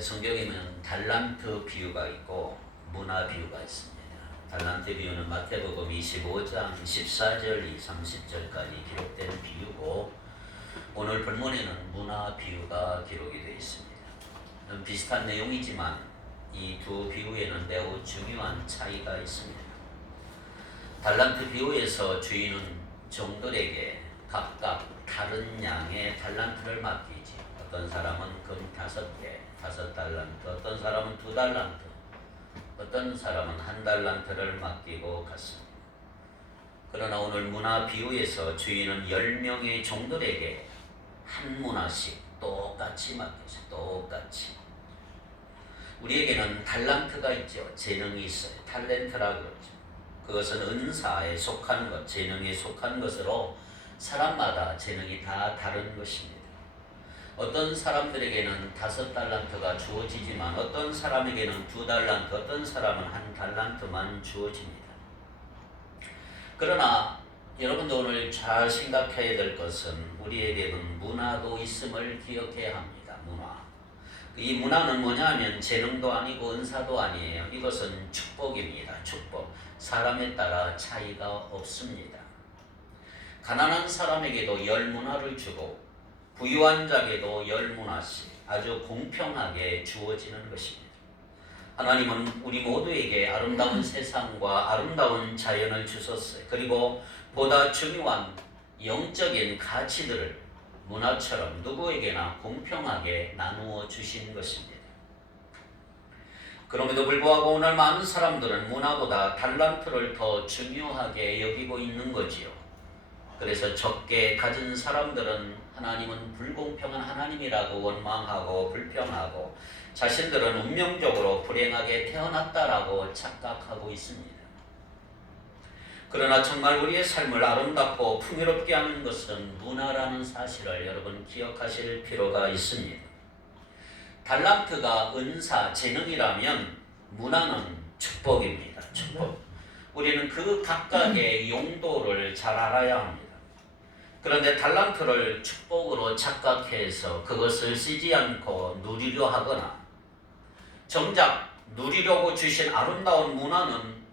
성경에는 달란트 비유가 있고 문화 비유가 있습니다. 달란트 비유는 마태복음 25장 14절 30절까지 기록된 비유고, 오늘 본문에는 문화 비유가 기록이 되어 있습니다. 비슷한 내용이지만 이 두 비유에는 매우 중요한 차이가 있습니다. 달란트 비유에서 주인은 종들에게 각각 다른 양의 달란트를 맡기지. 어떤 사람은 금 5개, 5달란트, 어떤 사람은 2달란트, 어떤 사람은 1달란트를 맡기고 갔습니다. 그러나 오늘 문화 비유에서 주인은 10명의 종들에게 한 문화씩 똑같이 맡겼어요. 똑같이. 우리에게는 달란트가 있죠. 재능이 있어요. 탤런트라고 그러죠. 그것은 은사에 속한 것, 재능에 속한 것으로 사람마다 재능이 다 다른 것입니다. 어떤 사람들에게는 5달란트가 주어지지만 어떤 사람에게는 2달란트, 어떤 사람은 1달란트만 주어집니다. 그러나 여러분도 오늘 잘 생각해야 될 것은 우리에게는 문화도 있음을 기억해야 합니다. 문화. 이 문화는 뭐냐면 재능도 아니고 은사도 아니에요. 이것은 축복입니다. 축복. 사람에 따라 차이가 없습니다. 가난한 사람에게도 10문화를 주고 부유한 자에게도 10문화씩 아주 공평하게 주어지는 것입니다. 하나님은 우리 모두에게 아름다운 세상과 아름다운 자연을 주셨어요. 그리고 보다 중요한 영적인 가치들을 문화처럼 누구에게나 공평하게 나누어 주신 것입니다. 그럼에도 불구하고 오늘 많은 사람들은 문화보다 달란트를 더 중요하게 여기고 있는 거지요. 그래서 적게 가진 사람들은 하나님은 불공평한 하나님이라고 원망하고 불평하고 자신들은 운명적으로 불행하게 태어났다라고 착각하고 있습니다. 그러나 정말 우리의 삶을 아름답고 풍요롭게 하는 것은 문화라는 사실을 여러분 기억하실 필요가 있습니다. 달란트가 은사, 재능이라면 문화는 축복입니다. 축복. 우리는 그 각각의 용도를 잘 알아야 합니다. 그런데 달란트를 축복으로 착각해서 그것을 쓰지 않고 누리려 하거나 정작 누리려고 주신 아름다운 문화는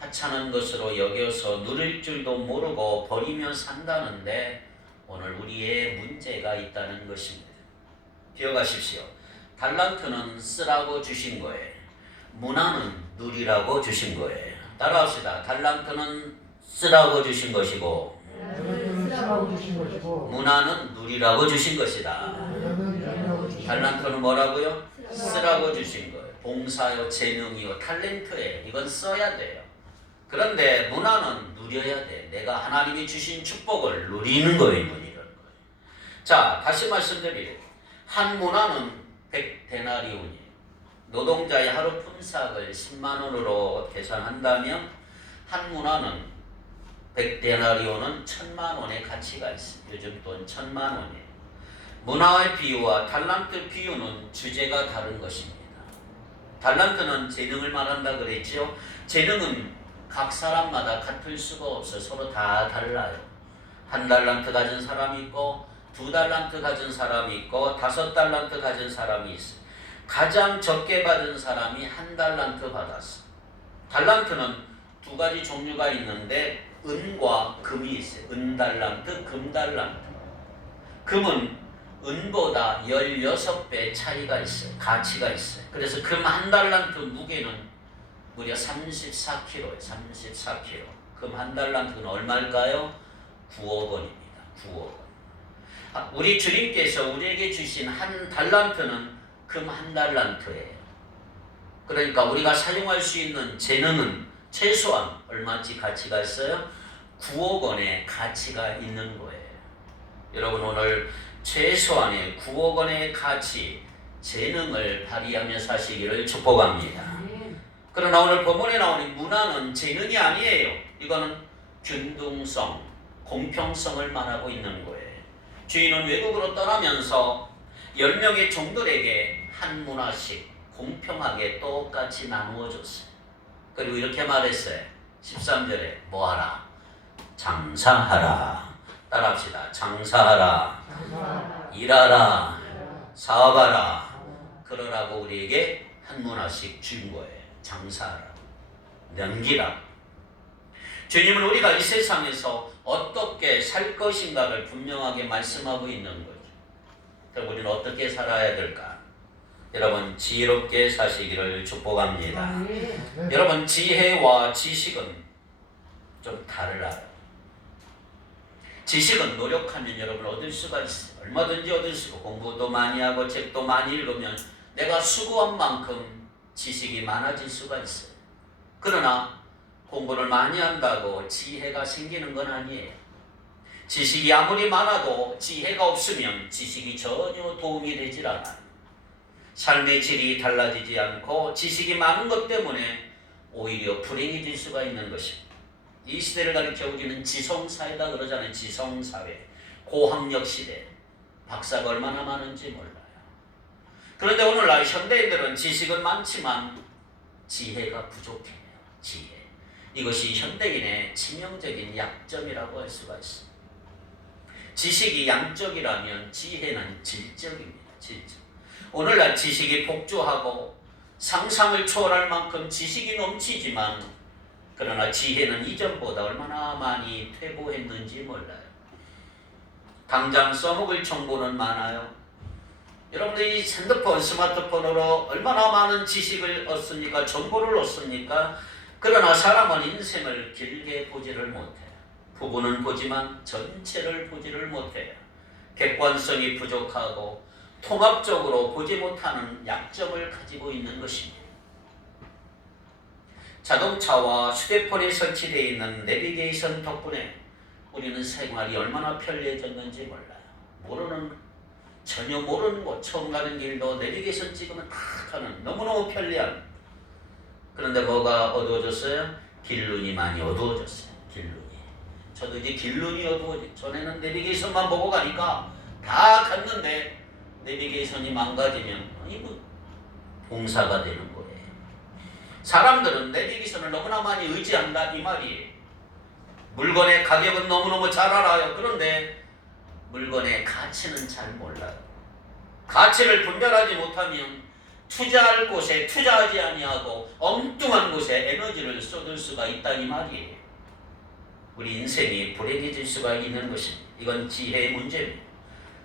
하찮은 것으로 여겨서 누릴 줄도 모르고 버리며 산다는데 오늘 우리의 문제가 있다는 것입니다. 기억하십시오. 달란트는 쓰라고 주신 거예요. 문화는 누리라고 주신 거예요. 따라합시다. 달란트는 쓰라고 주신 것이고 문화는 누리라고 주신 것이다. 달란트는 뭐라고요? 쓰라고 주신 거예요. 봉사요, 재능이요, 탤런트예요. 이건 써야 돼요. 그런데 문화는 누려야 돼. 내가 하나님이 주신 축복을 누리는 거예요. 누리는 거예요. 자, 다시 말씀드리면 한 문화는 100데나리온이에요. 노동자의 하루 품삯을 10만 원으로 계산한다면 한 문화는 100데나리온은 1000만 원의 가치가 있습니다. 요즘 돈 1000만 원이에요. 문화의 비유와 달란트 비유는 주제가 다른 것입니다. 달란트는 재능을 말한다 그랬죠. 재능은 각 사람마다 같을 수가 없어요. 서로 다 달라요. 1달란트 가진 사람이 있고 2달란트 가진 사람이 있고 5달란트 가진 사람이 있어요. 가장 적게 받은 사람이 1달란트 받았어요. 달란트는 2가지 종류가 있는데 은과 금이 있어요. 은달란트, 금달란트. 금은 은보다 16배 차이가 있어요. 가치가 있어요. 그래서 금 1달란트 무게는 무려 34kg예요. 34kg. 금 1달란트는 얼마일까요? 9억 원입니다. 9억 원. 우리 주님께서 우리에게 주신 1달란트는 금 1달란트예요. 그러니까 우리가 사용할 수 있는 재능은 최소한 얼마치 가치가 있어요? 9억 원의 가치가 있는 거예요. 여러분 오늘 최소한의 9억 원의 가치, 재능을 발휘하며 사시기를 축복합니다. 그러나 오늘 본문에 나오는 문화는 재능이 아니에요. 이거는 균등성, 공평성을 말하고 있는 거예요. 주인은 외국으로 떠나면서 10명의 종들에게 한 문화씩 공평하게 똑같이 나누어 줬어요. 그리고 이렇게 말했어요. 13절에 뭐하라? 장사하라. 따라합시다. 장사하라. 일하라. 사업하라. 그 그러라고 우리에게 한 문화씩 준 거예요. 장사하라, 넘기라. 주님은 우리가 이 세상에서 어떻게 살 것인가를 분명하게 말씀하고 있는 거죠. 그럼 우리는 어떻게 살아야 될까? 여러분, 지혜롭게 사시기를 축복합니다. 여러분, 지혜와 지식은 좀 달라요. 지식은 노력하면 여러분 얻을 수가 있어요. 얼마든지 얻을 수 있고, 공부도 많이 하고 책도 많이 읽으면 내가 수고한 만큼 지식이 많아질 수가 있어요. 그러나 공부를 많이 한다고 지혜가 생기는 건 아니에요. 지식이 아무리 많아도 지혜가 없으면 지식이 전혀 도움이 되질 않아요. 삶의 질이 달라지지 않고 지식이 많은 것 때문에 오히려 불행해질 수가 있는 것입니다. 이 시대를 가리켜 우리는 지성사회다 그러잖아요. 지성사회, 고학력 시대. 박사가 얼마나 많은지 몰라요. 그런데 오늘날 현대인들은 지식은 많지만 지혜가 부족해요. 지혜. 이것이 현대인의 치명적인 약점이라고 할 수가 있습니다. 지식이 양적이라면 지혜는 질적입니다. 질적. 오늘날 지식이 폭주하고 상상을 초월할 만큼 지식이 넘치지만 그러나 지혜는 이전보다 얼마나 많이 퇴보했는지 몰라요. 당장 써먹을 정보는 많아요. 여러분들이 핸드폰, 스마트폰으로 얼마나 많은 지식을 얻습니까? 정보를 얻습니까? 그러나 사람은 인생을 길게 보지를 못해요. 부분은 보지만 전체를 보지를 못해요. 객관성이 부족하고 통합적으로 보지 못하는 약점을 가지고 있는 것입니다. 자동차와 휴대폰에 설치되어 있는 내비게이션 덕분에 우리는 생활이 얼마나 편리해졌는지 몰라요. 전혀 모르는 곳, 처음 가는 길도 내비게이션 찍으면 다 가는 너무너무 편리한. 그런데 뭐가 어두워졌어요? 길눈이 많이 어두워졌어요. 길눈이. 저도 이제 길눈이 어두워졌어요. 전에는 내비게이션만 보고 가니까 다 갔는데 내비게이션이 망가지면 이거 봉사가 되는 거예요. 사람들은 내비게이션을 너무나 많이 의지한다 이 말이에요. 물건의 가격은 너무너무 잘 알아요. 그런데 물건의 가치는 잘 몰라요. 가치를 분별하지 못하면 투자할 곳에 투자하지 아니하고 엉뚱한 곳에 에너지를 쏟을 수가 있다 이 말이에요. 우리 인생이 불행해질 수가 있는 것입니다. 이건 지혜의 문제입니다.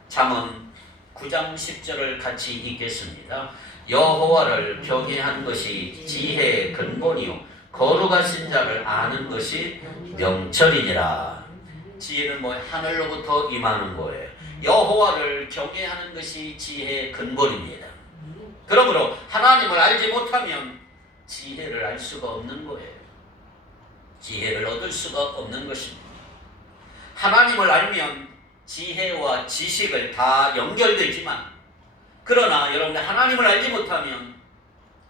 잠언 9장 10절을 같이 읽겠습니다. 여호와를 경외하는 것이 지혜의 근본이요 거룩하신 자를 아는 것이 명철이니라. 지혜는 하늘로부터 임하는 거예요. 여호와를 경외하는 것이 지혜의 근본입니다. 그러므로 하나님을 알지 못하면 지혜를 알 수가 없는 거예요. 지혜를 얻을 수가 없는 것입니다. 하나님을 알면 지혜와 지식을 다 연결되지만 그러나 여러분들 하나님을 알지 못하면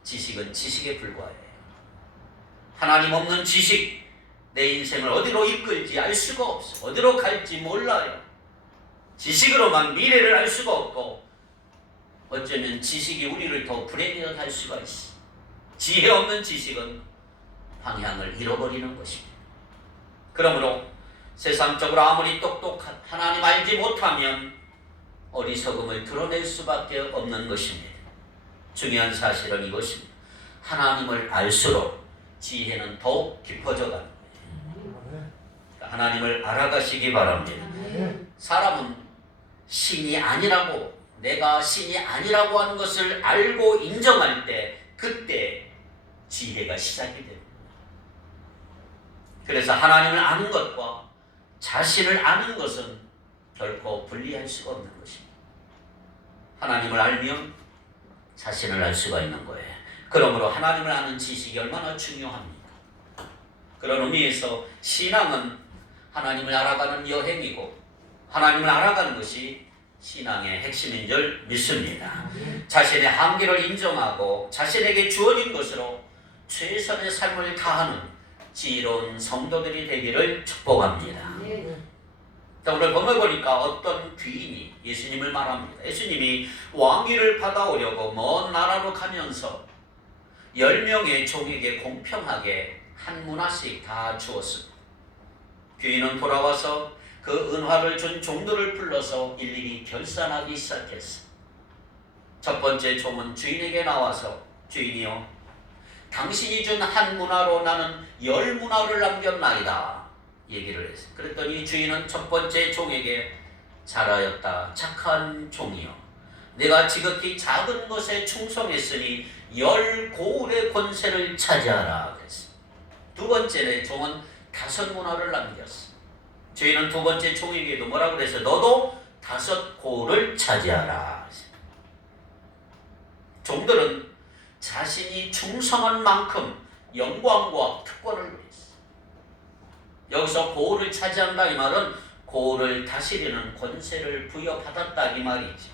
지식은 지식에 불과해요. 하나님 없는 지식, 내 인생을 어디로 이끌지 알 수가 없어요. 어디로 갈지 몰라요. 지식으로만 미래를 알 수가 없고 어쩌면 지식이 우리를 더 불행하게 할 수가 있어요. 지혜 없는 지식은 방향을 잃어버리는 것입니다. 그러므로 세상적으로 아무리 똑똑한 하나님 알지 못하면 어리석음을 드러낼 수밖에 없는 것입니다. 중요한 사실은 이것입니다. 하나님을 알수록 지혜는 더욱 깊어져 갑니다. 하나님을 알아가시기 바랍니다. 사람은 신이 아니라고, 내가 신이 아니라고 하는 것을 알고 인정할 때 그때 지혜가 시작이 됩니다. 그래서 하나님을 아는 것과 자신을 아는 것은 결코 분리할 수가 없는 것입니다. 하나님을 알면 자신을 알 수가 있는 거예요. 그러므로 하나님을 아는 지식이 얼마나 중요합니까? 그런 의미에서 신앙은 하나님을 알아가는 여행이고 하나님을 알아가는 것이 신앙의 핵심인 줄 믿습니다. 자신의 한계를 인정하고 자신에게 주어진 것으로 최선의 삶을 다하는 지혜로운 성도들이 되기를 축복합니다. 오늘 본문을 보니까 어떤 귀인이 예수님을 말합니다. 예수님이 왕위를 받아오려고 먼 나라로 가면서 10명의 종에게 공평하게 한 문화씩 다 주었습니다. 귀인은 돌아와서 그 은화를 준 종들을 불러서 일일이 결산하기 시작했습니다. 첫 번째 종은 주인에게 나와서 주인이여 당신이 준 한 문화로 나는 10문화를 남겼나이다 얘기를 했어요. 그랬더니 주인은 첫 번째 종에게 잘하였다 착한 종이여 내가 지극히 작은 것에 충성했으니 10고울의 권세를 차지하라 그랬어요. 두 번째 종은 5문화를 남겼어. 주인은 두 번째 종에게도 뭐라고 그랬어요? 너도 5고울을 차지하라. 종들은 자신이 충성한 만큼 영광과 특권을 누렸어. 여기서 고울을 차지한다 이 말은 고울을 다스리는 권세를 부여받았다 이 말이지.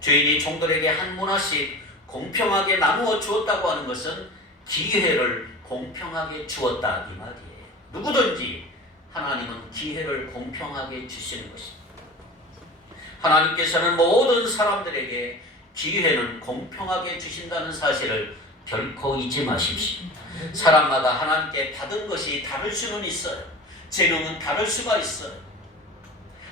주인이 종들에게 한 문화씩 공평하게 나누어 주었다고 하는 것은 기회를 공평하게 주었다 이 말이에요. 누구든지 하나님은 기회를 공평하게 주시는 것입니다. 하나님께서는 모든 사람들에게 기회는 공평하게 주신다는 사실을 결코 잊지 마십시오. 사람마다 하나님께 받은 것이 다를 수는 있어요. 재능은 다를 수가 있어요.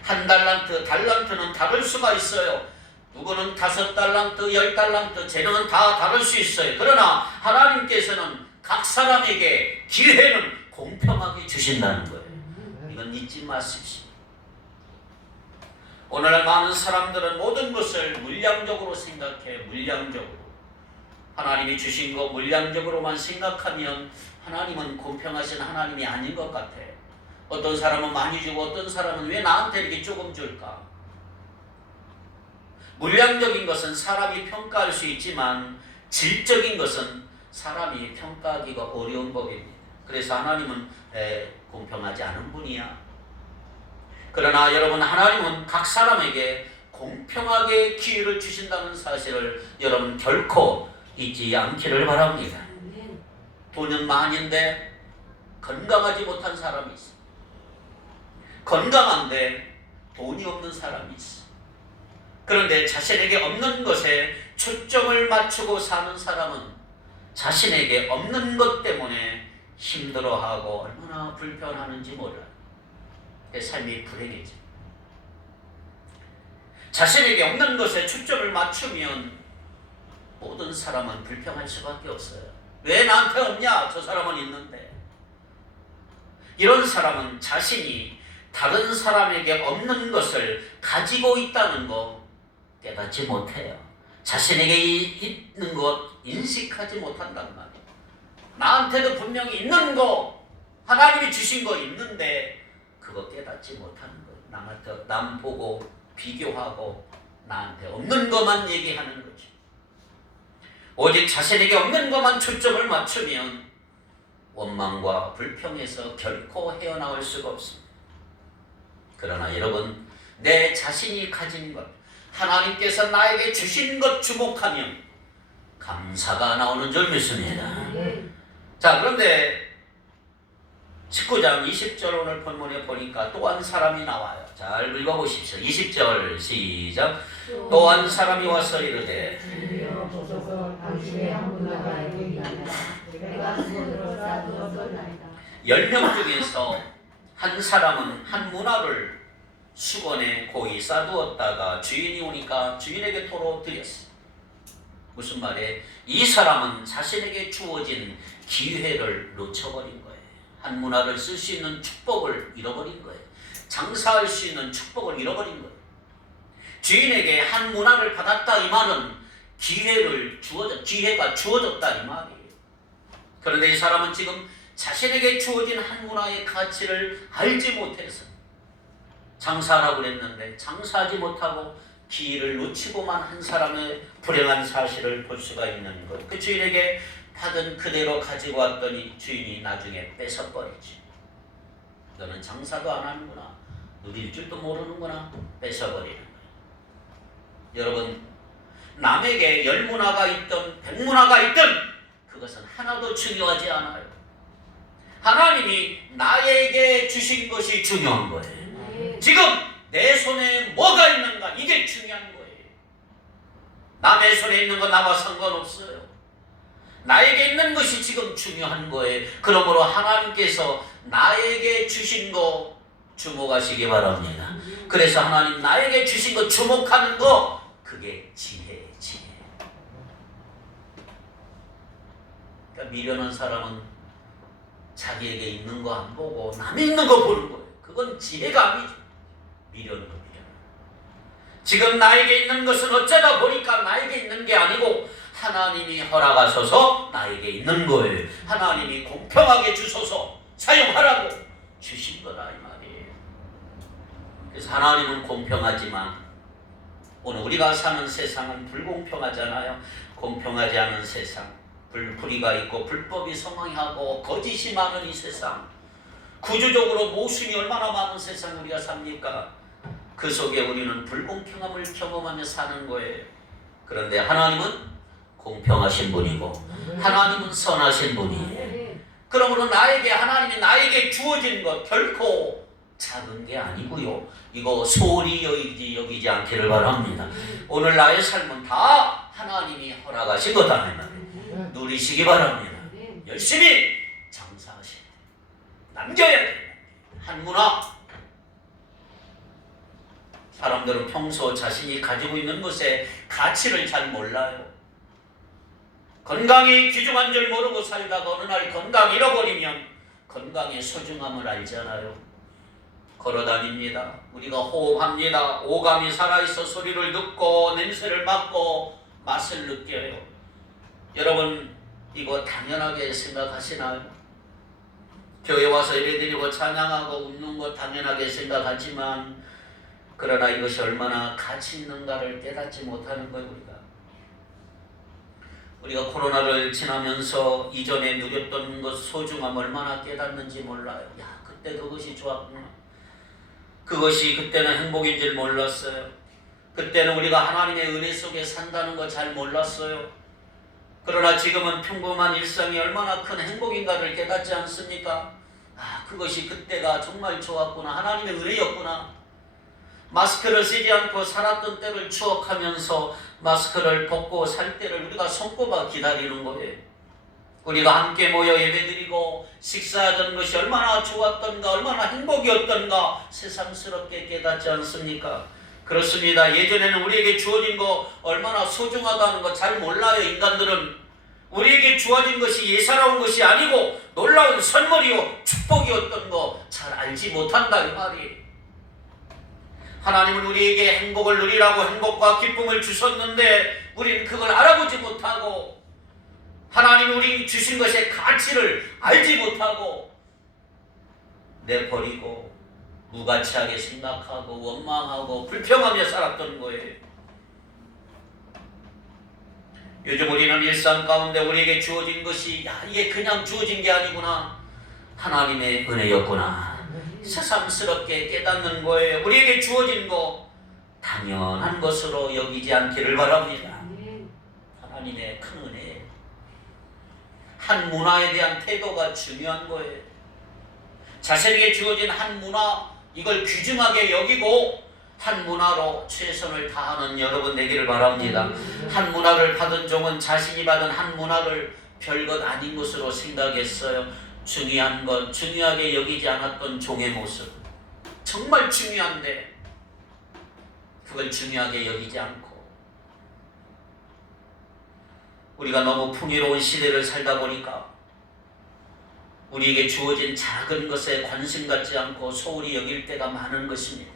한 달란트, 달란트는 다를 수가 있어요. 누구는 5달란트, 10달란트, 재능은 다 다를 수 있어요. 그러나 하나님께서는 각 사람에게 기회는 공평하게 주신다는 거예요. 이건 잊지 마십시오. 오늘날 많은 사람들은 모든 것을 물량적으로 생각해. 물량적으로. 하나님이 주신 거 물량적으로만 생각하면 하나님은 공평하신 하나님이 아닌 것 같아. 어떤 사람은 많이 주고 어떤 사람은 왜 나한테 이렇게 조금 줄까? 물량적인 것은 사람이 평가할 수 있지만 질적인 것은 사람이 평가하기가 어려운 법입니다. 그래서 하나님은 공평하지 않은 분이야. 그러나 여러분 하나님은 각 사람에게 공평하게 기회를 주신다는 사실을 여러분 결코 잊지 않기를 바랍니다. 돈은 많은데 건강하지 못한 사람이 있어. 건강한데 돈이 없는 사람이 있어. 그런데 자신에게 없는 것에 초점을 맞추고 사는 사람은 자신에게 없는 것 때문에 힘들어하고 얼마나 불편하는지 몰라요. 내 삶이 불행해져. 자신에게 없는 것에 초점을 맞추면 모든 사람은 불평할 수밖에 없어요. 왜 나한테 없냐? 저 사람은 있는데. 이런 사람은 자신이 다른 사람에게 없는 것을 가지고 있다는 거 깨닫지 못해요. 자신에게 있는 것 인식하지 못한단 말이에요. 나한테도 분명히 있는 거, 하나님이 주신 거 있는데 그거 깨닫지 못하는 거예요. 남한테 남 보고 비교하고 나한테 없는 것만 얘기하는 거죠. 오직 자신에게 없는 것만 초점을 맞추면 원망과 불평에서 결코 헤어나올 수가 없습니다. 그러나 여러분, 내 자신이 가진 것, 하나님께서 나에게 주신 것 주목하면 감사가 나오는 줄 믿습니다. 자, 그런데 19장 20절 오늘 본문에 보니까 또 한 사람이 나와요. 잘 읽어보십시오. 20절 시작. 또 한 사람이 와서 이르되 당신의 한 문화가 있나이다. 내가 손으로 쌓아두었나이다. 10명 중에서 한 사람은 한 문화를 수건에 고이 싸두었다가 주인이 오니까 주인에게 토로 드렸어. 무슨 말이에요? 이 사람은 자신에게 주어진 기회를 놓쳐버린 거예요. 한 문화를 쓸 수 있는 축복을 잃어버린 거예요. 장사할 수 있는 축복을 잃어버린 거예요. 주인에게 한 문화를 받았다 이 말은 기회가 주어졌다 이 말이에요. 그런데 이 사람은 지금 자신에게 주어진 한 문화의 가치를 알지 못해서 장사하라고 그랬는데 장사하지 못하고 기회를 놓치고만 한 사람의 불행한 사실을 볼 수가 있는 것. 그 주인에게 받은 그대로 가지고 왔더니 주인이 나중에 뺏어버리지. 너는 장사도 안 하는구나. 누릴 줄도 모르는구나. 뺏어버리는 거예요. 여러분, 남에게 10문화가 있든 100문화가 있든 그것은 하나도 중요하지 않아요. 하나님이 나에게 주신 것이 중요한 거예요. 지금 내 손에 뭐가 있는가 이게 중요한 거예요. 남의 손에 있는 건 나와 상관없어요. 나에게 있는 것이 지금 중요한 거예요. 그러므로 하나님께서 나에게 주신 거 주목하시기 바랍니다. 그래서 하나님 나에게 주신 거 주목하는 거 그게 지혜예요, 지혜. 그러니까 미련한 사람은 자기에게 있는 거 안 보고 남이 있는 거 보는 거예요. 그건 지혜가 아니죠. 미련은 미련. 지금 나에게 있는 것은 어쩌다 보니까 나에게 있는 게 아니고 하나님이 허락하셔서 나에게 있는 거예요. 하나님이 공평하게 주셔서 사용하라고 주신 거다 이 말이에요. 그래서 하나님은 공평하지만 오늘 우리가 사는 세상은 불공평하잖아요. 공평하지 않은 세상, 불의가 있고 불법이 성행하고 거짓이 많은 이 세상, 구조적으로 모순이 얼마나 많은 세상 우리가 삽니까? 그 속에 우리는 불공평함을 경험하며 사는 거예요. 그런데 하나님은 공평하신 분이고 하나님은 선하신 분이에요. 그러므로 하나님이 나에게 주어진 것 결코 작은 게 아니고요. 이거 소홀히 여기지 않기를 바랍니다. 오늘 나의 삶은 다 하나님이 허락하신 거다. 누리시기 바랍니다. 열심히 장사하시고 남겨야 돼요. 한 문화. 사람들은 평소 자신이 가지고 있는 것의 가치를 잘 몰라요. 건강이 귀중한 줄 모르고 살다가 어느 날 건강 잃어버리면 건강의 소중함을 알잖아요. 걸어다닙니다. 우리가 호흡합니다. 오감이 살아있어 소리를 듣고 냄새를 맡고 맛을 느껴요. 여러분 이거 당연하게 생각하시나요? 교회 와서 예배드리고 찬양하고 웃는 거 당연하게 생각하지만 그러나 이것이 얼마나 가치 있는가를 깨닫지 못하는 거예요. 우리가 코로나를 지나면서 이전에 누렸던 것 소중함 얼마나 깨닫는지 몰라요. 야, 그때 그것이 좋았구나. 그것이 그때는 행복인 줄 몰랐어요. 그때는 우리가 하나님의 은혜 속에 산다는 거 잘 몰랐어요. 그러나 지금은 평범한 일상이 얼마나 큰 행복인가를 깨닫지 않습니까? 아, 그것이 그때가 정말 좋았구나. 하나님의 은혜였구나. 마스크를 쓰지 않고 살았던 때를 추억하면서 마스크를 벗고 살 때를 우리가 손꼽아 기다리는 거예요. 우리가 함께 모여 예배드리고 식사하던 것이 얼마나 좋았던가, 얼마나 행복이었던가 새삼스럽게 깨닫지 않습니까? 그렇습니다. 예전에는 우리에게 주어진 거 얼마나 소중하다는 거 잘 몰라요. 인간들은 우리에게 주어진 것이 예사로운 것이 아니고 놀라운 선물이요 축복이었던 거 잘 알지 못한다 이 말이에요. 하나님은 우리에게 행복을 누리라고 행복과 기쁨을 주셨는데 우리는 그걸 알아보지 못하고 하나님이 우리 주신 것의 가치를 알지 못하고 내버리고 무가치하게 생각하고 원망하고 불평하며 살았던 거예요. 요즘 우리는 일상 가운데 우리에게 주어진 것이 이게 그냥 주어진 게 아니구나. 하나님의 은혜였구나. 새삼스럽게 깨닫는 거예요. 우리에게 주어진 거 당연한 것으로 여기지 않기를 바랍니다. 하나님의 큰 은혜. 한 문화에 대한 태도가 중요한 거예요. 자신에게 주어진 한 문화 이걸 귀중하게 여기고 한 문화로 최선을 다하는 여러분 되기를 바랍니다. 한 문화를 받은 종은 자신이 받은 한 문화를 별것 아닌 것으로 생각했어요. 중요한 건 중요하게 여기지 않았던 종의 모습 정말 중요한데 그걸 중요하게 여기지 않고 우리가 너무 풍요로운 시대를 살다 보니까 우리에게 주어진 작은 것에 관심 갖지 않고 소홀히 여길 때가 많은 것입니다.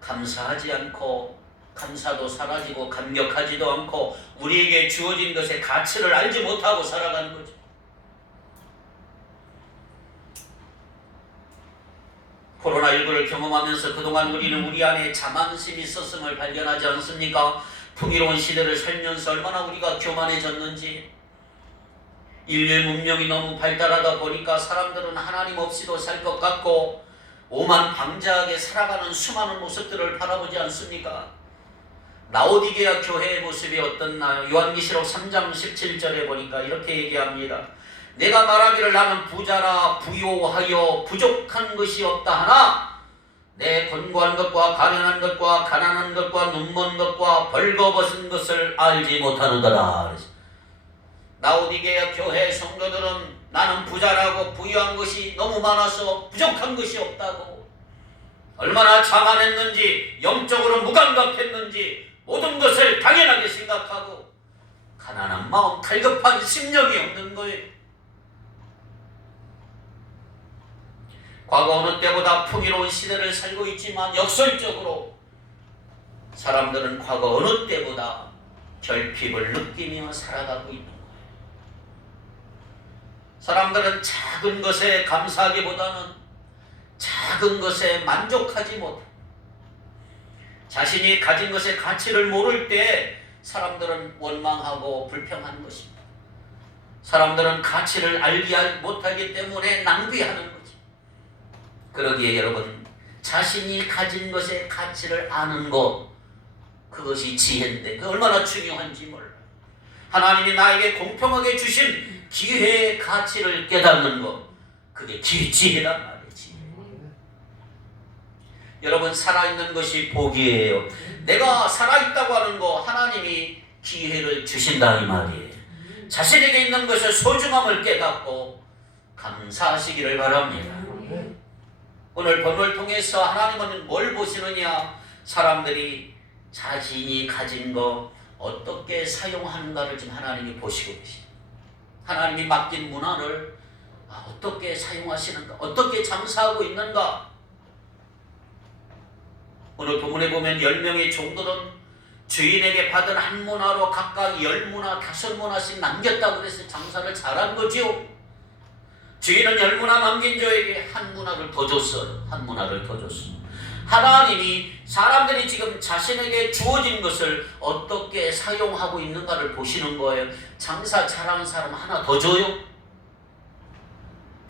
감사하지 않고 감사도 사라지고 감격하지도 않고 우리에게 주어진 것의 가치를 알지 못하고 살아가는 거죠. 코로나19를 경험하면서 그동안 우리는 우리 안에 자만심이 있었음을 발견하지 않습니까? 풍요로운 시대를 살면서 얼마나 우리가 교만해졌는지 인류의 문명이 너무 발달하다 보니까 사람들은 하나님 없이도 살 것 같고 오만방자하게 살아가는 수많은 모습들을 바라보지 않습니까? 라오디게아 교회의 모습이 어떻나요? 요한계시록 3장 17절에 보니까 이렇게 얘기합니다. 내가 말하기를 나는 부자라 부요하여 부족한 것이 없다 하나 내 권고한 것과 가련한 것과 가난한 것과 눈먼 것과 벌거벗은 것을 알지 못하는도다. 라오디게아 교회 성도들은 나는 부자라고 부유한 것이 너무 많아서 부족한 것이 없다고 얼마나 자만했는지 영적으로 무감각했는지 모든 것을 당연하게 생각하고 가난한 마음, 갈급한 심령이 없는 거예요. 과거 어느 때보다 풍요로운 시대를 살고 있지만 역설적으로 사람들은 과거 어느 때보다 결핍을 느끼며 살아가고 있는 거예요. 사람들은 작은 것에 감사하기보다는 작은 것에 만족하지 못해. 자신이 가진 것의 가치를 모를 때 사람들은 원망하고 불평하는 것입니다. 사람들은 가치를 알지 못하기 때문에 낭비하는 거지. 그러기에 여러분, 자신이 가진 것의 가치를 아는 것, 그것이 지혜인데 그 얼마나 중요한지 몰라요. 하나님이 나에게 공평하게 주신 기회의 가치를 깨닫는 것, 그게 지혜란 말이지. 여러분, 살아있는 것이 복이에요. 내가 살아있다고 하는 거 하나님이 기회를 주신다 이 말이에요. 자신에게 있는 것의 소중함을 깨닫고 감사하시기를 바랍니다. 오늘 본문을 통해서 하나님은 뭘 보시느냐? 사람들이 자신이 가진 거 어떻게 사용하는가를 지금 하나님이 보시고 계십니다. 하나님이 맡긴 문화를 어떻게 사용하시는가, 어떻게 장사하고 있는가. 오늘 본문에 보면 10명의 종들은 주인에게 받은 한 문화로 각각 10문화, 5문화씩 남겼다고 해서 장사를 잘한 거죠. 주인은 10문화 남긴 자에게 한 문화를 더 줬어요. 한 문화를 더 줬어요. 하나님이 사람들이 지금 자신에게 주어진 것을 어떻게 사용하고 있는가를 보시는 거예요. 장사 잘하는 사람 하나 더 줘요.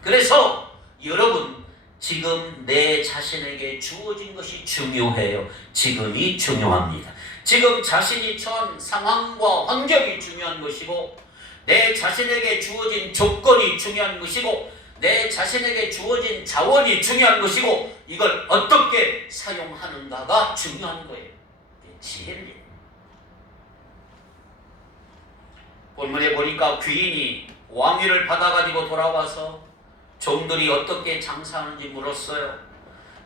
그래서 여러분, 지금 내 자신에게 주어진 것이 중요해요. 지금이 중요합니다. 지금 자신이 처한 상황과 환경이 중요한 것이고, 내 자신에게 주어진 조건이 중요한 것이고, 내 자신에게 주어진 자원이 중요한 것이고, 이걸 어떻게 사용하는가가 중요한 거예요. 지혜입니다. 본문에 보니까 귀인이 왕위를 받아가지고 돌아와서 종들이 어떻게 장사하는지 물었어요.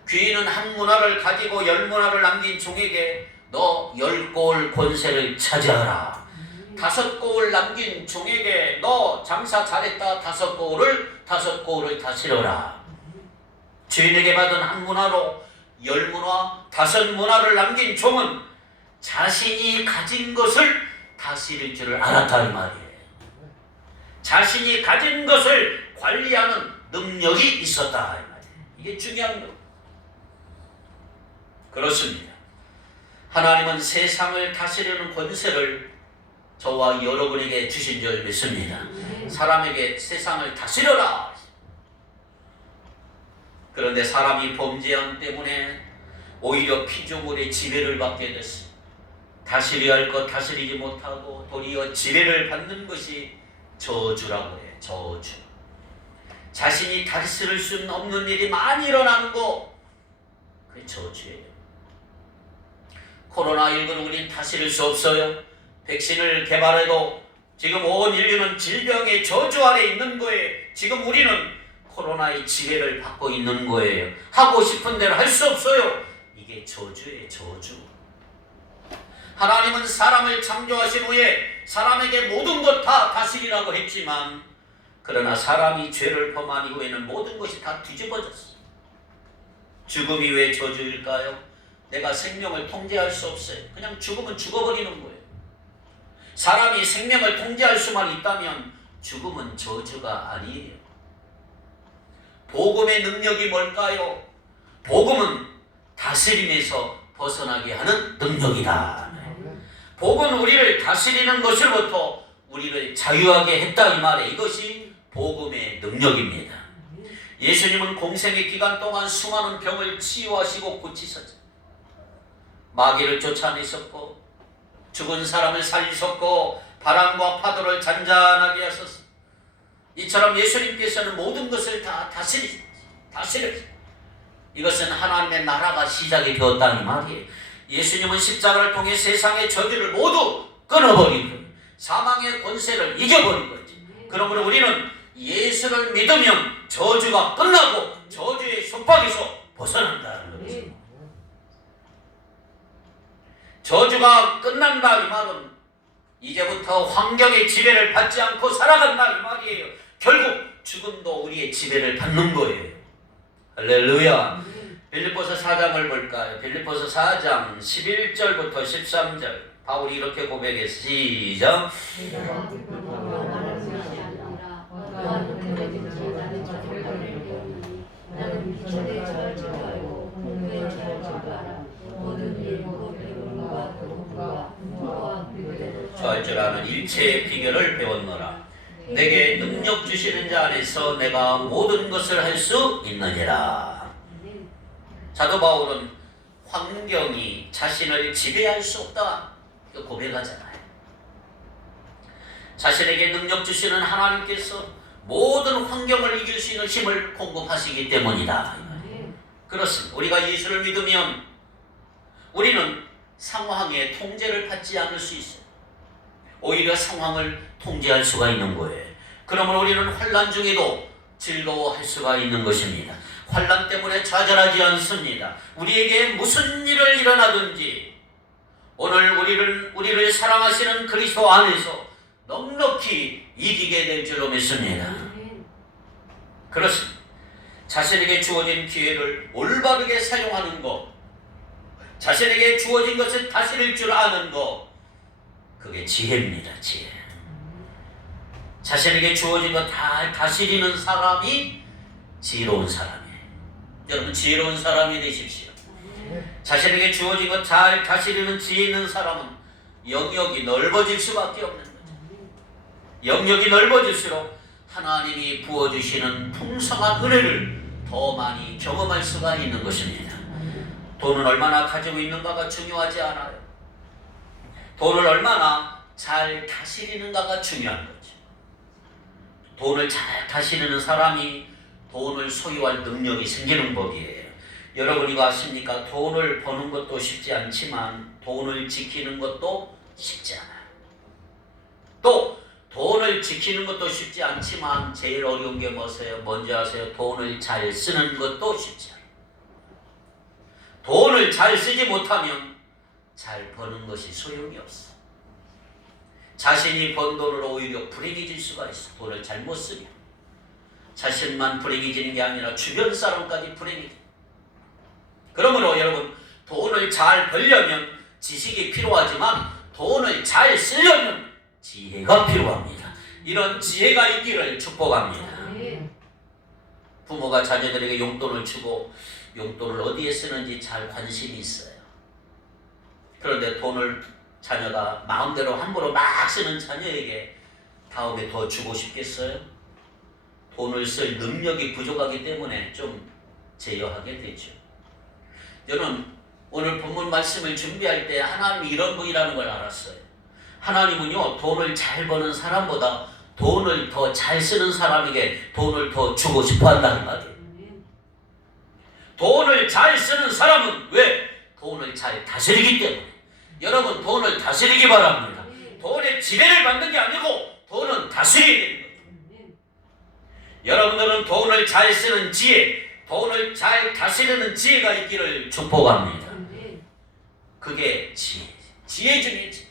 귀인은 한 문화를 가지고 10문화를 남긴 종에게 너 10골 권세를 차지하라. 5골 남긴 종에게 너 장사 잘했다. 5골을 다스려라. 주인에게 받은 한 문화로 10문화, 5문화를 남긴 종은 자신이 가진 것을 다스릴 줄을 알았다 이 말이에요. 자신이 가진 것을 관리하는 능력이 있었다 이 말이에요. 이게 중요한 거예요. 그렇습니다. 하나님은 세상을 다스리는 권세를 저와 여러분에게 주신 줄 믿습니다. 사람에게 세상을 다스려라. 그런데 사람이 범죄함 때문에 오히려 피조물의 지배를 받게 됐어요. 다스려야 할 것 다스리지 못하고 도리어 지배를 받는 것이 저주라고 해요. 저주. 자신이 다스릴 수 없는 일이 많이 일어나는 거, 그게 저주예요. 코로나19는 우리는 다스릴 수 없어요. 백신을 개발해도 지금 온 인류는 질병의 저주 아래 있는 거예요. 지금 우리는 코로나의 지배를 받고 있는 거예요. 하고 싶은 대로 할 수 없어요. 이게 저주예요. 저주. 하나님은 사람을 창조하신 후에 사람에게 모든 것 다 다스리라고 했지만, 그러나 사람이 죄를 범한 이후에는 모든 것이 다 뒤집어졌어요. 죽음이 왜 저주일까요? 내가 생명을 통제할 수 없어요. 그냥 죽으면 죽어버리는 거예요. 사람이 생명을 통제할 수만 있다면 죽음은 저주가 아니에요. 복음의 능력이 뭘까요? 복음은 다스림에서 벗어나게 하는 능력이다. 복음은 우리를 다스리는 것으로부터 우리를 자유하게 했다 이 말에 이것이 복음의 능력입니다. 예수님은 공생의 기간 동안 수많은 병을 치유하시고 고치셨죠. 마귀를 쫓아내셨고 죽은 사람을 살리셨고 바람과 파도를 잔잔하게 하셨습니다. 이처럼 예수님께서는 모든 것을 다 다스리셨습니다. 이것은 하나님의 나라가 시작이 되었다 이 말이에요. 예수님은 십자가를 통해 세상의 저주를 모두 끊어버린 거예요. 사망의 권세를 이겨버린 거지. 그러므로 우리는 예수를 믿으면 저주가 끝나고 저주의 속박에서 벗어난다는 거죠. 저주가 끝난다 이 말은 이제부터 환경의 지배를 받지 않고 살아간다 이 말이에요. 결국 죽음도 우리의 지배를 받는 거예요. 할렐루야. 빌립보서 4장을 볼까요? 빌립보서 4장 11절부터 13절 바울이 이렇게 고백해 시작. 좋아할 줄 아는 일체의 비결을 배웠노라. 내게 능력 주시는 자 안에서 내가 모든 것을 할 수 있느니라. 사도 바울은 환경이 자신을 지배할 수 없다 고백하잖아요. 자신에게 능력 주시는 하나님께서 모든 환경을 이길 수 있는 힘을 공급하시기 때문이다. 그렇습니다. 우리가 예수를 믿으면 우리는 상황의 통제를 받지 않을 수 있어요. 오히려 상황을 통제할 수가 있는 거예요. 그러면 우리는 환난 중에도 즐거워할 수가 있는 것입니다. 환난 때문에 좌절하지 않습니다. 우리에게 무슨 일을 일어나든지 오늘 우리를 사랑하시는 그리스도 안에서 넉넉히 이기게 될 줄로 믿습니다. 그렇습니다. 자신에게 주어진 기회를 올바르게 사용하는 것, 자신에게 주어진 것을 다스릴 줄 아는 것, 그게 지혜입니다. 지혜. 자신에게 주어진 것 다 다스리는 사람이 지혜로운 사람이에요. 여러분 지혜로운 사람이 되십시오. 자신에게 주어진 것 잘 다스리는 지혜 있는 사람은 영역이 넓어질 수밖에 없는 거죠. 영역이 넓어질수록 하나님이 부어주시는 풍성한 은혜를 더 많이 경험할 수가 있는 것입니다. 돈은 얼마나 가지고 있는가가 중요하지 않아요. 돈을 얼마나 잘 다스리는가가 중요한 거죠. 돈을 잘 다스리는 사람이 돈을 소유할 능력이 생기는 법이에요. 여러분 이거 아십니까? 돈을 버는 것도 쉽지 않지만 돈을 지키는 것도 쉽지 않아요. 또 돈을 지키는 것도 쉽지 않지만 제일 어려운 게 뭐세요? 뭔지 아세요? 돈을 잘 쓰는 것도 쉽지 않아요. 돈을 잘 쓰지 못하면 잘 버는 것이 소용이 없어. 자신이 번 돈으로 오히려 불행해질 수가 있어. 돈을 잘못 쓰면 자신만 불행해지는 게 아니라 주변 사람까지 불행해져. 그러므로 여러분 돈을 잘 벌려면 지식이 필요하지만 돈을 잘 쓰려면 지혜가 필요합니다. 이런 지혜가 있기를 축복합니다. 부모가 자녀들에게 용돈을 주고 용돈을 어디에 쓰는지 잘 관심이 있어요. 그런데 돈을 자녀가 마음대로 함부로 막 쓰는 자녀에게 다음에 더 주고 싶겠어요? 돈을 쓸 능력이 부족하기 때문에 좀 제어하게 되죠. 저는 오늘 본문 말씀을 준비할 때 하나님이 이런 분이라는 걸 알았어요. 하나님은요 돈을 잘 버는 사람보다 돈을 더 잘 쓰는 사람에게 돈을 더 주고 싶어 한다는 말이에요. 돈을 잘 쓰는 사람은 왜? 돈을 잘 다스리기 때문에. 여러분 돈을 다스리기 바랍니다. 돈의 지배를 받는 게 아니고 돈은 다스려야 되는 거예요. 여러분들은 돈을 잘 쓰는 지혜, 돈을 잘 다스리는 지혜가 있기를 축복합니다. 그게 지혜 중에 지혜.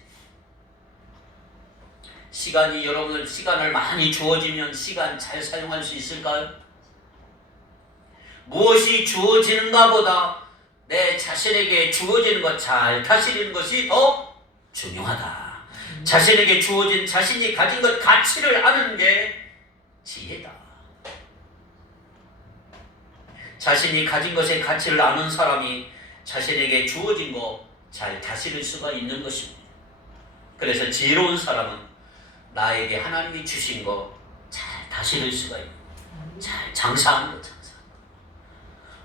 시간이 여러분들 시간을 많이 주어지면 시간 잘 사용할 수 있을까요? 무엇이 주어지는가 보다 내 자신에게 주어지는 것 잘 다스리는 것이 더 중요하다. 자신에게 주어진 자신이 가진 것 가치를 아는 게 지혜다. 자신이 가진 것의 가치를 아는 사람이 자신에게 주어진 것 잘 다스릴 수가 있는 것입니다. 그래서 지혜로운 사람은 나에게 하나님이 주신 거 잘 다스릴 수가 있는 것, 잘 장사하는 것,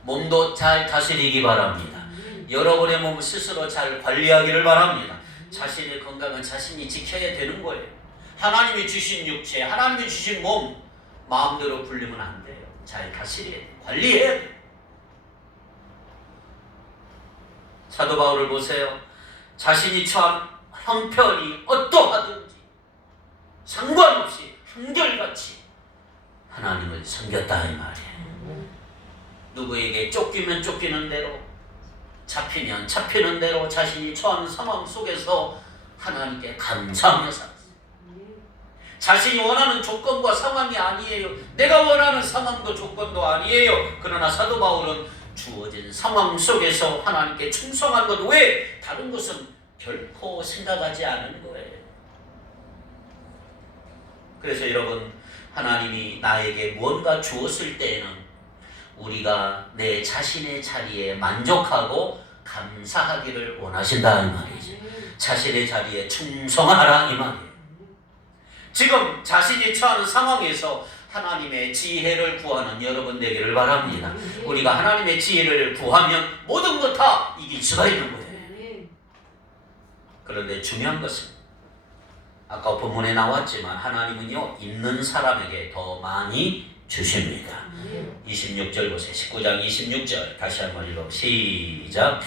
몸도 잘 다스리기 바랍니다. 여러분의 몸을 스스로 잘 관리하기를 바랍니다. 자신의 건강은 자신이 지켜야 되는 거예요. 하나님이 주신 육체, 하나님이 주신 몸 마음대로 굴리면 안 돼요. 잘 다스려야 돼요. 관리해야 돼요. 사도 바울을 보세요. 자신이 처한 형편이 어떠하든지 상관없이 한결같이 하나님을 섬겼다 이 말이에요. 누구에게 쫓기면 쫓기는 대로, 잡히면 잡히는 대로 자신이 처한 상황 속에서 하나님께 감사하며 살았어요. 자신이 원하는 조건과 상황이 아니에요. 내가 원하는 상황도 조건도 아니에요. 그러나 사도 바울은 주어진 상황 속에서 하나님께 충성한 것 외에 다른 것은 결코 생각하지 않은 거예요. 그래서 여러분, 하나님이 나에게 무언가 주었을 때에는 우리가 내 자신의 자리에 만족하고 감사하기를 원하신다 이 말이죠. 자신의 자리에 충성하라 이 말이에요. 지금 자신이 처하는 상황에서 하나님의 지혜를 구하는 여러분 되기를 바랍니다. 우리가 하나님의 지혜를 구하면 모든 것 다 이길 수가 있는 거예요. 그런데 중요한 것은 아까 본문에 나왔지만 하나님은요, 있는 사람에게 더 많이 주십니다. 26절 보세요. 19장 26절 다시 한번 읽어 시작.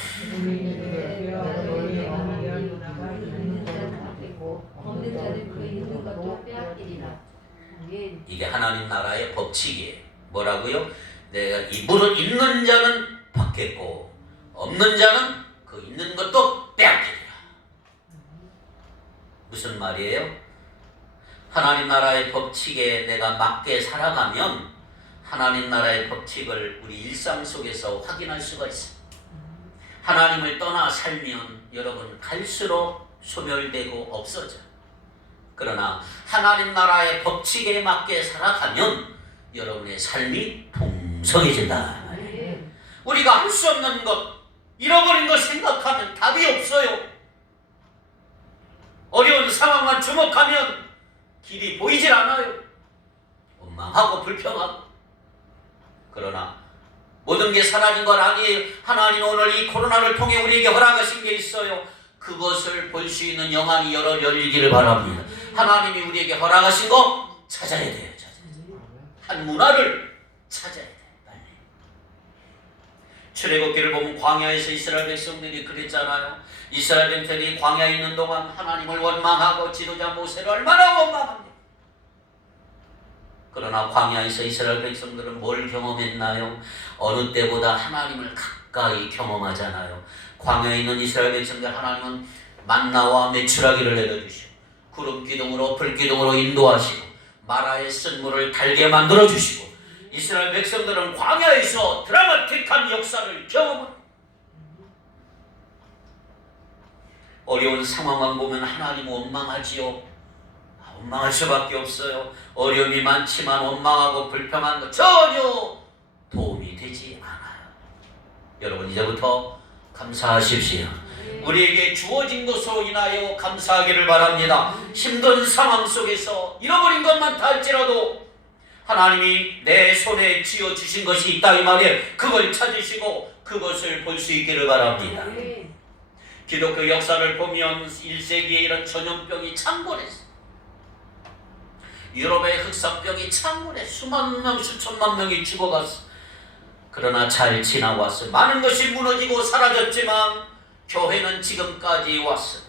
이게 하나님 나라의 법칙이에요. 뭐라고요? 내가 이 물을 있는 자는 받겠고 없는 자는 그 있는 것도 빼앗기리라. 무슨 말이에요? 하나님 나라의 법칙에 내가 맞게 살아가면 하나님 나라의 법칙을 우리 일상 속에서 확인할 수가 있어요. 하나님을 떠나 살면 여러분 갈수록 소멸되고 없어져요. 그러나 하나님 나라의 법칙에 맞게 살아가면 여러분의 삶이 풍성해진다. 우리가 할 수 없는 것, 잃어버린 것 생각하면 답이 없어요. 어려운 상황만 주목하면 길이 보이질 않아요. 원망하고 불평하고. 그러나 모든 게 사라진 건 아니에요. 하나님 오늘 이 코로나를 통해 우리에게 허락하신 게 있어요. 그것을 볼 수 있는 영안이 열리기를 바랍니다. 하나님이 우리에게 허락하신 거 찾아야 돼요. 한 문화를 찾아야 돼요. 빨리. 출애굽기를 보면 광야에서 이스라엘 백성들이 그랬잖아요. 이스라엘 백성들이 광야에 있는 동안 하나님을 원망하고 지도자 모세를 얼마나 원망합니까? 그러나 광야에서 이스라엘 백성들은 뭘 경험했나요? 어느 때보다 하나님을 가까이 경험하잖아요. 광야에 있는 이스라엘 백성들 하나님은 만나와 메추라기를 내려주시고 구름 기둥으로 불 기둥으로 인도하시고 마라의 쓴물을 달게 만들어 주시고 이스라엘 백성들은 광야에서 드라마틱한 역사를 경험합니다. 어려운 상황만 보면 하나님 원망하지요. 원망할 수밖에 없어요. 어려움이 많지만 원망하고 불평한 것 전혀 도움이 되지 않아요. 여러분 이제부터 감사하십시오. 우리에게 주어진 것으로 인하여 감사하기를 바랍니다. 힘든 상황 속에서 잃어버린 것만 다 할지라도 하나님이 내 손에 쥐어주신 것이 있다 이 말이에요. 그걸 찾으시고 그것을 볼 수 있기를 바랍니다. 기독교 역사를 보면 1세기에 이런 전염병이 창궐했어요. 유럽의 흑사병이 창궐해 수만 명, 수천만 명이 죽어갔어. 그러나 잘 지나왔어. 많은 것이 무너지고 사라졌지만 교회는 지금까지 왔어.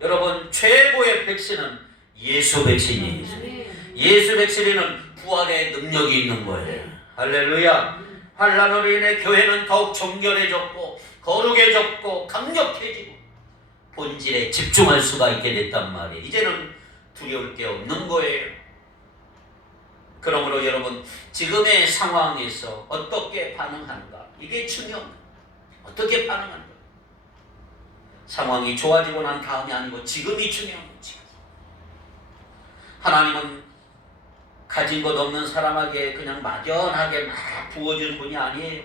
여러분 최고의 백신은 예수 백신이에요. 예수 백신에는 부활의 능력이 있는 거예요. 할렐루야. 환난으로 인해 교회는 더욱 정결해졌고 거룩해졌고 강력해지고 본질에 집중할 수가 있게 됐단 말이에요. 이제는 두려울 게 없는 거예요. 그러므로 여러분 지금의 상황에서 어떻게 반응하는가 이게 중요합니다. 어떻게 반응하는가. 상황이 좋아지고 난 다음이 아니고 지금이 중요한 거지. 하나님은 가진 것 없는 사람에게 그냥 막연하게 막 부어준 분이 아니에요.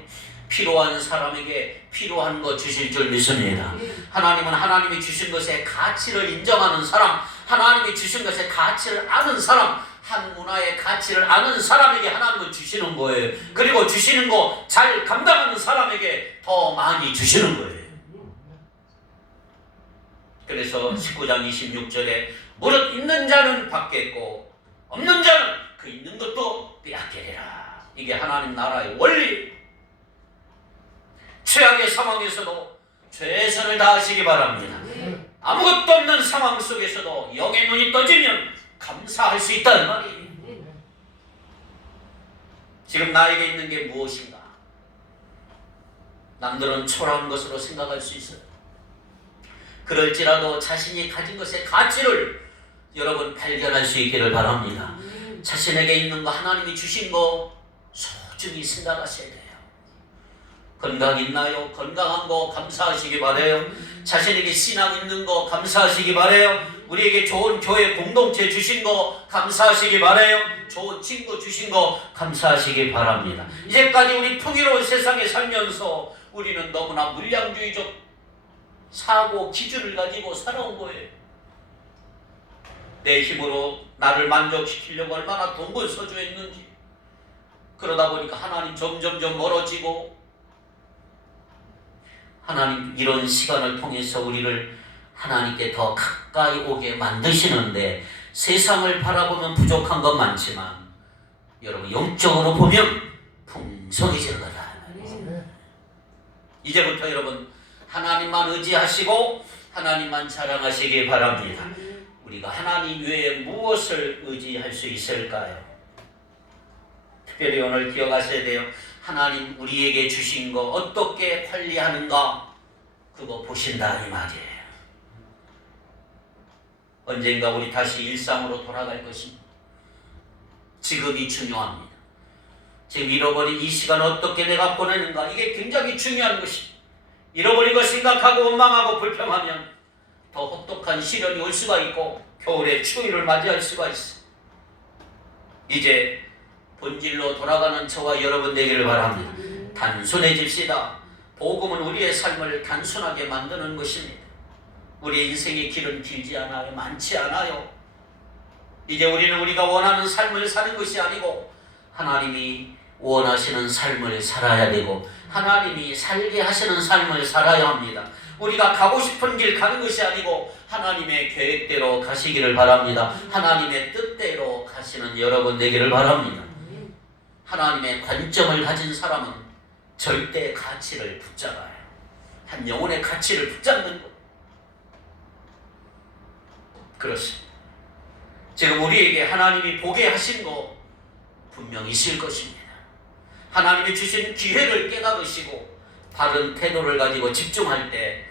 필요한 사람에게 필요한 거 주실 줄 믿습니다. 하나님은 하나님이 주신 것의 가치를 인정하는 사람, 하나님이 주신 것의 가치를 아는 사람, 한 문화의 가치를 아는 사람에게 하나님은 주시는 거예요. 그리고 주시는 거 잘 감당하는 사람에게 더 많이 주시는 거예요. 그래서 19장 26절에 무릇 있는 자는 받겠고 없는 자는 그 있는 것도 빼앗기리라. 이게 하나님 나라의 원리. 최악의 상황에서도 최선을 다하시기 바랍니다. 아무것도 없는 상황 속에서도 영의 눈이 떠지면 감사할 수 있다는 말이에요. 지금 나에게 있는 게 무엇인가? 남들은 초라한 것으로 생각할 수 있어요. 그럴지라도 자신이 가진 것의 가치를 여러분 발견할 수 있기를 바랍니다. 자신에게 있는 거, 하나님이 주신 거 소중히 생각하셔야 돼요. 건강 있나요? 건강한 거 감사하시기 바래요. 자신에게 신앙 있는 거 감사하시기 바래요. 우리에게 좋은 교회 공동체 주신 거 감사하시기 바래요. 좋은 친구 주신 거 감사하시기 바랍니다. 이제까지 우리 풍요로운 세상에 살면서 우리는 너무나 물량주의적 사고 기준을 가지고 살아온 거예요. 내 힘으로 나를 만족시키려고 얼마나 동분서주했는지. 그러다 보니까 하나님 점점점 멀어지고, 하나님 이런 시간을 통해서 우리를 하나님께 더 가까이 오게 만드시는데, 세상을 바라보면 부족한 건 많지만 여러분 영적으로 보면 풍성해지는 거다. 이제부터 여러분 하나님만 의지하시고 하나님만 자랑하시기 바랍니다. 우리가 하나님 외에 무엇을 의지할 수 있을까요? 특별히 오늘 기억하셔야 돼요. 하나님 우리에게 주신 거 어떻게 관리하는가, 그거 보신다 이 말이에요. 언젠가 우리 다시 일상으로 돌아갈 것입니다. 지금이 중요합니다. 지금 잃어버린 이 시간 어떻게 내가 보내는가, 이게 굉장히 중요한 것입니다. 잃어버린 걸 생각하고 원망하고 불평하면 더 혹독한 시련이 올 수가 있고 겨울에 추위를 맞이할 수가 있어. 이제 본질로 돌아가는 저와 여러분 되기를 바랍니다. 단순해집시다. 복음은 우리의 삶을 단순하게 만드는 것입니다. 우리의 인생의 길은 길지 않아요. 많지 않아요. 이제 우리는 우리가 원하는 삶을 사는 것이 아니고 하나님이 원하시는 삶을 살아야 되고 하나님이 살게 하시는 삶을 살아야 합니다. 우리가 가고 싶은 길 가는 것이 아니고 하나님의 계획대로 가시기를 바랍니다. 하나님의 뜻대로 가시는 여러분 되기를 바랍니다. 하나님의 관점을 가진 사람은 절대 가치를 붙잡아요. 한 영혼의 가치를 붙잡는 것. 그렇습니다. 지금 우리에게 하나님이 보게 하신 거 분명히 있을 것입니다. 하나님이 주신 기회를 깨달으시고 바른 태도를 가지고 집중할 때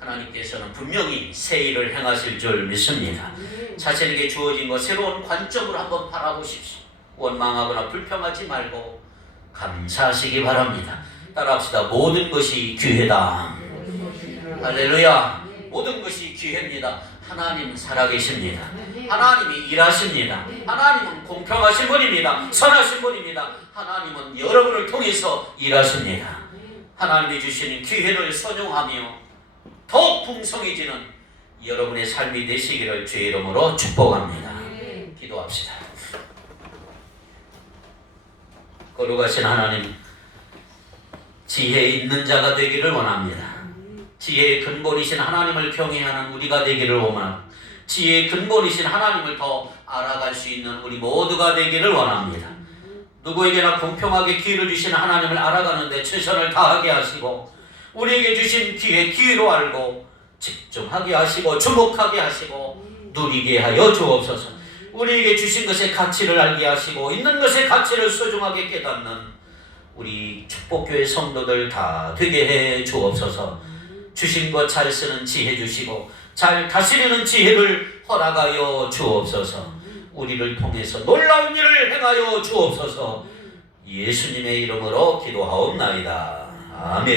하나님께서는 분명히 새 일을 행하실 줄 믿습니다. 자신에게 주어진 것 새로운 관점으로 한번 바라보십시오. 원망하거나 불평하지 말고 감사하시기 바랍니다. 따라합시다. 모든 것이 기회다. 할렐루야. 모든 것이 기회입니다. 하나님 살아계십니다. 하나님이 일하십니다. 하나님은 공평하신 분입니다. 선하신 분입니다. 하나님은 여러분을 통해서 일하십니다. 하나님이 주시는 기회를 선용하며 더욱 풍성해지는 여러분의 삶이 되시기를 주의 이름으로 축복합니다. 기도합시다. 거룩하신 하나님, 지혜 있는 자가 되기를 원합니다. 지혜의 근본이신 하나님을 경외하는 우리가 되기를 원합니다. 지혜의 근본이신 하나님을 더 알아갈 수 있는 우리 모두가 되기를 원합니다. 누구에게나 공평하게 기회를 주신 하나님을 알아가는 데 최선을 다하게 하시고 우리에게 주신 기회로 알고 집중하게 하시고 주목하게 하시고 누리게 하여 주옵소서. 우리에게 주신 것의 가치를 알게 하시고 있는 것의 가치를 소중하게 깨닫는 우리 축복교회 성도들 다 되게 해 주옵소서. 주신 것 잘 쓰는 지혜 주시고 잘 다스리는 지혜를 허락하여 주옵소서. 우리를 통해서 놀라운 일을 행하여 주옵소서. 예수님의 이름으로 기도하옵나이다. 아멘.